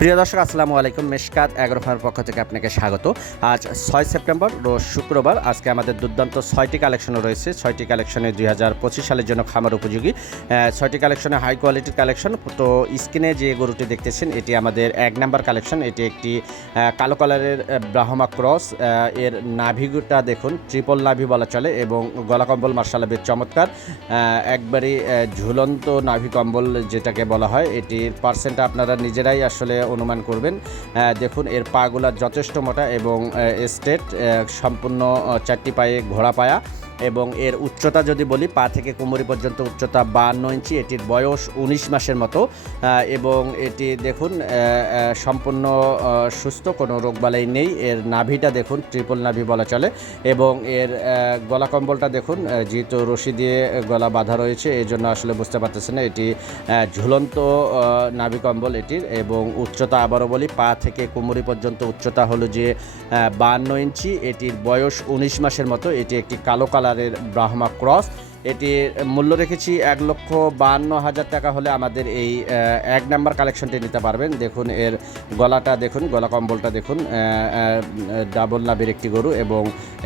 প্রিয় দর্শক, আসসালামু আলাইকুম। মেশকাত ফার্মের পক্ষ থেকে আপনাকে স্বাগত। আজ ছয় সেপ্টেম্বর, রোজ শুক্রবার। আজকে আমাদের দুর্দান্ত ছয়টি কালেকশনও রয়েছে। ছয়টি কালেকশনে দুই হাজার পঁচিশ সালের জন্য খামার উপযোগী। ছয়টি কালেকশনে হাই কোয়ালিটির কালেকশন। তো স্ক্রিনে যে গরুটি দেখতেছেন, এটি আমাদের এক নাম্বার কালেকশন। এটি একটি কালো কালারের ব্রাহ্মা ক্রস। এর নাভিটা দেখুন, ট্রিপল নাভি বলা চলে এবং গলা কম্বল মার্শাল বেশ চমৎকার। একবারই ঝুলন্ত নাভি কম্বল যেটাকে বলা হয়, এটির পার্সেন্টটা আপনারা নিজেরাই আসলে অনুমান করবেন। দেখুন এর পাগুলা যথেষ্ট মোটা এবং স্টেট সম্পূর্ণ চারটি পায়ে ঘোড়া পায়া। এবং এর উচ্চতা যদি বলি, পা থেকে কোমরি পর্যন্ত উচ্চতা বান্ন ইঞ্চি, এটির বয়স উনিশ মাসের মতো। এবং এটি দেখুন সম্পূর্ণ সুস্থ, কোনো রোগবালাই নেই। এর নাভিটা দেখুন ট্রিপল নাভি বলা চলে। এবং এর গলা কম্বলটা দেখুন যেহেতু রশি দিয়ে গলা বাঁধা রয়েছে, এই জন্য আসলে বুঝতে পারতেছেন না। এটি ঝুলন্ত নাভি কম্বল এটির। এবং উচ্চতা আবারও বলি, পা থেকে কোমরি পর্যন্ত উচ্চতা হলো যে বান্ন ইঞ্চি, এটির বয়স উনিশ মাসের মতো। এটি একটি কালো কালারের ব্রাহ্মা ক্রস। এটির মূল্য রেখেছি এক লক্ষ বান্ন হাজার টাকা হলে আমাদের এই এক নাম্বার কালেকশনটি নিতে পারবেন। দেখুন, এর গলাটা দেখুন, গলা কম্বলটা দেখুন ডাবল নাভের একটি গরু এবং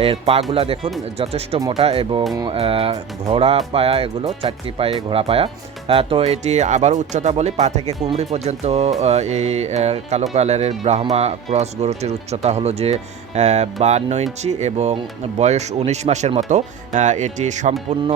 এর পাগুলা দেখুন, যথেষ্ট মোটা এবং ঘোড়া পায়া এগুলো, চারটি পায়ে ঘোড়া পায়া। তো এটি আবার উচ্চতা বলি, পা থেকে কুমড়ি পর্যন্ত এই কালো কালারের ব্রাহ্মা ক্রস গরুটির উচ্চতা হলো যে বান্ন ইঞ্চি এবং বয়স উনিশ মাসের মতো। এটি সম্পূর্ণ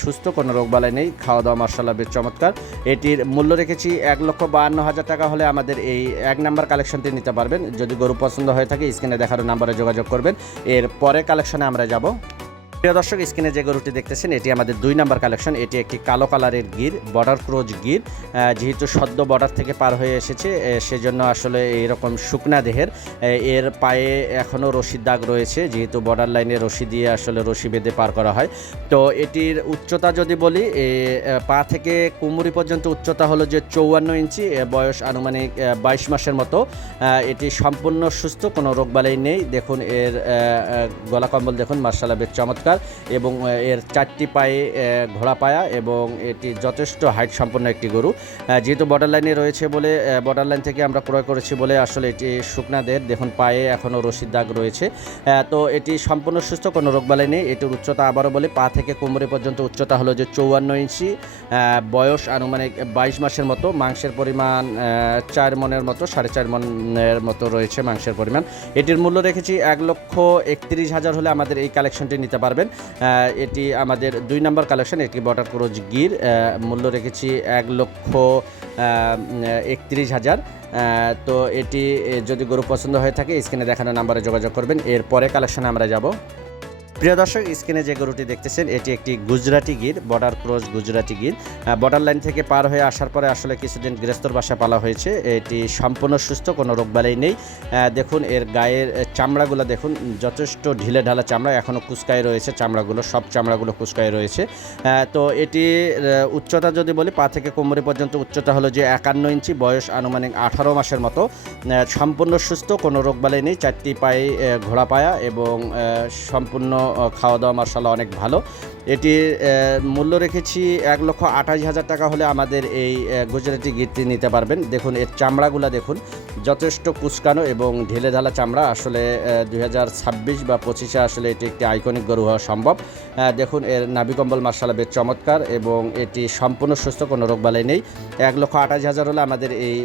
সুস্থ, কোনো রোগবালাই নেই। খাওয়া দাওয়া মশলা বেশ চমৎকার। এটির মূল্য রেখেছি এক লক্ষ বাহান্ন হাজার টাকা হলে আমাদের এই এক নাম্বার কালেকশনটি নিতে পারবেন। যদি গরু পছন্দ হয়ে থাকে, স্ক্রিনে দেখার নাম্বারে যোগাযোগ করবেন। এর পরে কালেকশনে আমরা যাব। প্রিয় দর্শক, স্ক্রিনে যে গরুটি দেখতেছেন, এটি আমাদের দুই নাম্বার কালেকশন। এটি একটি কালো কালারের গির, বর্ডার ক্রোজ গির। যেহেতু সদ্য বর্ডার থেকে পার হয়ে এসেছে সেজন্য আসলে এইরকম শুকনা দেহের এর পায়ে এখনও রশির দাগ রয়েছে। যেহেতু বর্ডার লাইনে রশি দিয়ে আসলে রশি বেঁধে পার করা হয়। তো এটির উচ্চতা যদি বলি পা থেকে কুমুরি পর্যন্ত উচ্চতা হলো যে চৌয়ান্ন ইঞ্চি। বয়স আনুমানিক বাইশ মাসের মতো। এটি সম্পূর্ণ সুস্থ, কোনো রোগবালাই নেই। দেখুন, এর গলা কম্বল দেখুন মার্শাল্লাহ বেশ চমৎকার। এবং এর চারটি পায়ে ঘোড়া পায়া এবং এটি যথেষ্ট হাইট সম্পন্ন একটি গরু। যেহেতু বর্ডার লাইনে রয়েছে বলে বর্ডার লাইন থেকে আমরা ক্রয় করেছি বলে আসলে এটি শুকনা দেহের দেখুন, পায়ে এখনও রশির দাগ রয়েছে। তো এটি সম্পূর্ণ সুস্থ, কোনো রোগবালাই নেই। এটির উচ্চতা আবারও বলে, পা থেকে কোমরে পর্যন্ত উচ্চতা হলো যে চৌয়ান্ন ইঞ্চি। বয়স আনুমানিক বাইশ মাসের মতো। মাংসের পরিমাণ চার মনের মতো, সাড়ে চার মনের মতো রয়েছে মাংসের পরিমাণ। এটির মূল্য রেখেছি এক লক্ষ একত্রিশ হাজার হলে আমাদের এই কালেকশনটি নিতে পারবেন আহ, এটি আমাদের দুই নম্বর কালেকশন এটি বটার ক্রোজ গির মূল্য রেখেছি এক লক্ষ একত্রিশ হাজার। তো এটি যদি গরু পছন্দ হয়ে থাকে স্ক্রিনে দেখানো নাম্বারে যোগাযোগ করবেন। এর পরে কালেকশনে আমরা যাব। প্রিয় দর্শক স্ক্রিনে যে গরুটি দেখতেছেন এটি একটি Gujarati Gir border cross Gujarati Gir. Border line থেকে পার হয়ে আসার পরে আসলে কিছুদিন গৃহস্থর বাসা পালা হয়েছে। এটি সম্পূর্ণ সুস্থ কোনো রোগবালাই নেই। দেখুন এর গায়ের চামড়াগুলো দেখুন যথেষ্ট ঢিলে ঢালা চামড়া এখনও কুচকায় রয়েছে চামড়াগুলো সব চামড়াগুলো কুচকায় রয়েছে। তো আহ, উচ্চতা যদি বলি পা থেকে কোমরে পর্যন্ত উচ্চতা হলো যে একান্ন ইঞ্চি বয়স আনুমানিক আঠারো মাসের মতো। সম্পূর্ণ সুস্থ কোনো রোগবালাই নেই চারটি পায়ে ঘোড়া পায়া এবং সম্পূর্ণ খাওয়া দাওয়া মার্শাল্লাহ অনেক ভালো। এটির মূল্য রেখেছি এক লক্ষ আঠাশ হাজার টাকা হলে আমাদের এই গুজরাটি গিরটি নিতে পারবেন। দেখুন, এর চামড়াগুলো দেখুন, যথেষ্ট কুচকানো এবং ঢেলে ঢালা চামড়া। আসলে দুই হাজার ছাব্বিশ বা পঁচিশে আসলে এটি একটি আইকনিক গরু হওয়া সম্ভব। দেখুন, এর নাবিকম্বল মার্শাল্লাহ বেশ চমৎকার এবং এটি সম্পূর্ণ সুস্থ, কোনো রোগবালাই নেই। এক লক্ষ আঠাশ হাজার হলে আমাদের এই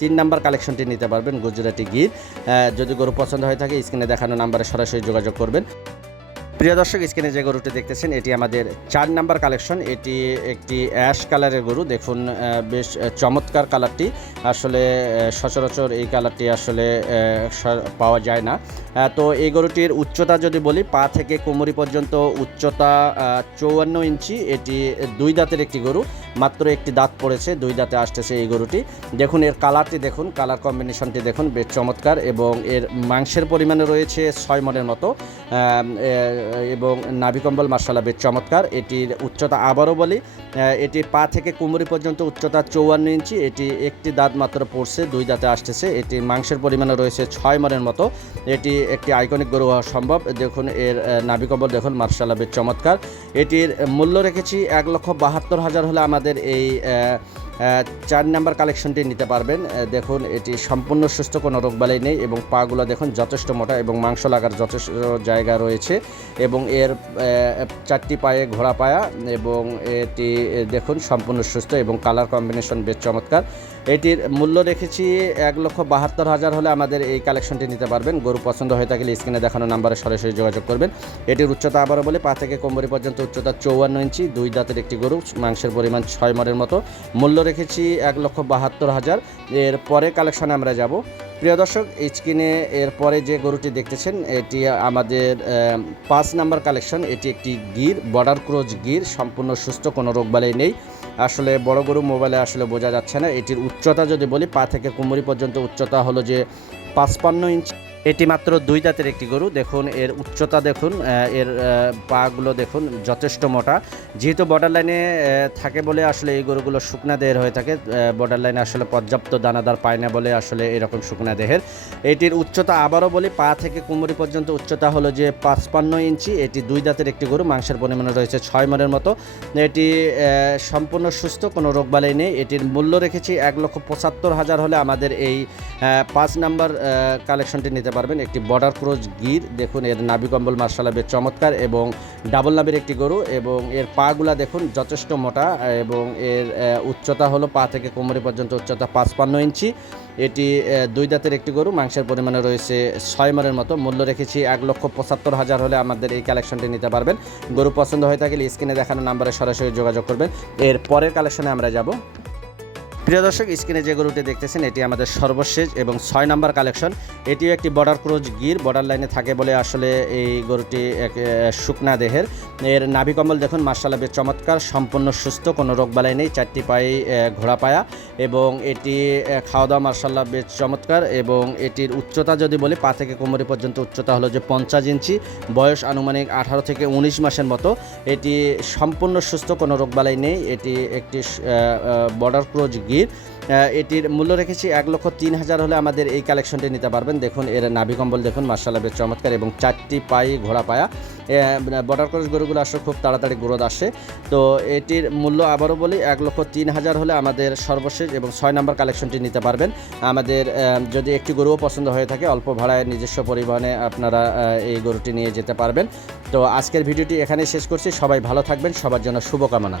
তিন নাম্বার কালেকশনটি নিতে পারবেন গুজরাটি গির যদি গরু পছন্দ হয়ে থাকে, স্ক্রিনে দেখানো নাম্বারে সরাসরি যোগাযোগ করবেন। প্রিয় দর্শক, স্ক্রিনে যে গরুটি দেখতেছেন, এটি আমাদের চার নাম্বার কালেকশন। এটি একটি অ্যাশ কালারের গরু। দেখুন বেশ চমৎকার কালারটি। আসলে সচরাচর এই কালারটি আসলে পাওয়া যায় না। তো এই গরুটির উচ্চতা যদি বলি, পা থেকে কোমরি পর্যন্ত উচ্চতা চৌয়ান্ন ইঞ্চি। এটি দুই দাঁতের একটি গরু। মাত্র একটি দাঁত পড়েছে, দুই দাঁতে আসতেছে এই গরুটি। দেখুন, এর কালারটি দেখুন, কালার কম্বিনেশনটি দেখুন, বেশ চমৎকার এবং এর মাংসের পরিমাণে রয়েছে ছয় মনের মতো। এবং নাভিকম্বল মার্শাল্লাহ বেশ চমৎকার। এটির উচ্চতা আবারও বলি এটি পা থেকে কুমুরি পর্যন্ত উচ্চতা চৌয়ান্ন ইঞ্চি, এটি একটি দাঁত মাত্র পড়ছে, দুই দাঁতে আসতেছে। এটি মাংসের পরিমাণে রয়েছে ছয় মনের মতো। এটি একটি আইকনিক গরু হওয়া সম্ভব। দেখুন, এর নাভিকম্বল দেখুন মার্শাল্লাহ বেশ চমৎকার। এটির মূল্য রেখেছি এক লক্ষ বাহাত্তর হাজার হলে আমাদের এই আহ, আহ, চার নাম্বার কালেকশনটি নিতে পারবেন। দেখুন, এটি সম্পূর্ণ সুস্থ, কোনো রোগবালাই নেই এবং পাগুলো দেখুন যথেষ্ট মোটা এবং মাংস লাগার যথেষ্ট জায়গা রয়েছে এবং এর চারটি পায়ে ঘোড়া পায়া এবং এটি দেখুন সম্পূর্ণ সুস্থ এবং কালার কম্বিনেশন বেশ চমৎকার। এটির মূল্য রেখেছি এক লক্ষ বাহাত্তর হাজার হলে আমাদের এই কালেকশনটি নিতে পারবেন। গরু পছন্দ হয়ে থাকলে স্ক্রিনে দেখানো নাম্বারে সরাসরি যোগাযোগ করবেন। এটির উচ্চতা আবারও বলে, পা থেকে কোমরি পর্যন্ত উচ্চতা চৌয়ান্ন ইঞ্চি, দুই দাঁতের একটি গরু, মাংসের পরিমাণ ছয় মনের মতো। মূল্য রেখেছি এক লক্ষ বাহাত্তর হাজার। এর পরে কালেকশনে আমরা যাব। প্রিয় দর্শক স্ক্রিনে এর পরে যে গরুটি দেখতেছেন, এটি আমাদের পাঁচ নাম্বার কালেকশন এটি একটি গির বর্ডার ক্রোজ গির, সম্পূর্ণ সুস্থ, কোনো রোগবালাই নেই। আসলে বড় গরু মোবাইলে আসলে বোঝা যাচ্ছে না। এটির উচ্চতা যদি বলি, পা থেকে কুমুরি পর্যন্ত উচ্চতা হলো যে পাঁচপান্ন ইঞ্চি। এটি মাত্র দুই দাঁতের একটি গরু। দেখুন, এর উচ্চতা দেখুন এর পাগুলো দেখুন, যথেষ্ট মোটা। যেহেতু বর্ডার লাইনে থাকে বলে আসলে এই গরুগুলো শুকনা দেহের হয়ে থাকে বর্ডার লাইনে আসলে পর্যাপ্ত দানাদার পায় না বলে আসলে এরকম শুকনা দেহের। এটির উচ্চতা আবারও বলি, পা থেকে কুমুরি পর্যন্ত উচ্চতা হলো যে পাঁচপান্ন ইঞ্চি। এটি দুই দাঁতের একটি গরু, মাংসের পরিমাণে রয়েছে ছয় মনের মতো। এটি সম্পূর্ণ সুস্থ, কোনো রোগবালাই নেই। এটির মূল্য রেখেছি এক লক্ষ পঁচাত্তর হাজার হলে আমাদের এই পাঁচ নাম্বার কালেকশনটি নিতে পারবেন একটি বর্ডার ক্রোজ গির। দেখুন, এর নাভি কম্বল মার্শালা বেশ চমৎকার এবং ডাবল নাবির একটি গরু এবং এর পাগুলা দেখুন যথেষ্ট মোটা এবং এর উচ্চতা হলো পা থেকে কোমরে পর্যন্ত উচ্চতা পাঁচপান্ন ইঞ্চি। এটি দুই দাঁতের একটি গরু, মাংসের পরিমাণে রয়েছে ছয় মনের মতো। মূল্য রেখেছি এক লক্ষ পঁচাত্তর হাজার হলে আমাদের এই কালেকশনটি নিতে পারবেন। গরু পছন্দ হয়ে থাকলে স্ক্রিনে দেখানো নাম্বারে সরাসরি যোগাযোগ করবেন। এর পরের কালেকশনে আমরা যাব। প্রিয় দর্শক, স্ক্রিনে যে গরুটি দেখতেছেন, এটি আমাদের সর্বশেষ এবং ছয় নাম্বার কালেকশন। এটিও একটি বর্ডার ক্রোজ গির বর্ডার লাইনে থাকে বলে আসলে এই গরুটি এক শুকনা দেহের। এর নাভিকম্বল দেখুন মার্শাল্লাহ বেশ চমৎকার, সম্পূর্ণ সুস্থ, কোনো রোগবালাই নেই, চারটি পায়ে ঘোড়া পায়া। এবং এটি খাওয়া দাওয়া মার্শাল্লাহ বেশ চমৎকার এবং এটির উচ্চতা যদি বলি, পা থেকে কোমরি পর্যন্ত উচ্চতা হলো যে পঞ্চাশ ইঞ্চি, বয়স আনুমানিক আঠারো থেকে উনিশ মাসের মতো। এটি সম্পূর্ণ সুস্থ, কোনো রোগবালাই নেই। এটি একটি বর্ডার ক্রোজ গির আহ, এটির মূল্য রেখেছি এক লক্ষ তিন হাজার হলে আমাদের এই কালেকশনটি নিতে পারবেন। দেখুন এর নাভিকম্বল দেখুন মার্শাল্লাহ বেশ চমৎকার এবং চারটি পায়ে ঘোড়া পায়া। বর্ডার ক্রস গরুগুলো আসলে খুব তাড়াতাড়ি গ্রোথ আসে। তো এটির মূল্য আবারও বলি এক লক্ষ তিন হাজার হলে আমাদের সর্বশেষ এবং ছয় নম্বর কালেকশনটি নিতে পারবেন। আমাদের যদি একটি গরুও পছন্দ হয়ে থাকে অল্প ভাড়ায় নিজস্ব পরিবহনে আপনারা এই গরুটি নিয়ে যেতে পারবেন। তো আজকের ভিডিওটি এখানেই শেষ করছি। সবাই ভালো থাকবেন। সবার জন্য শুভকামনা।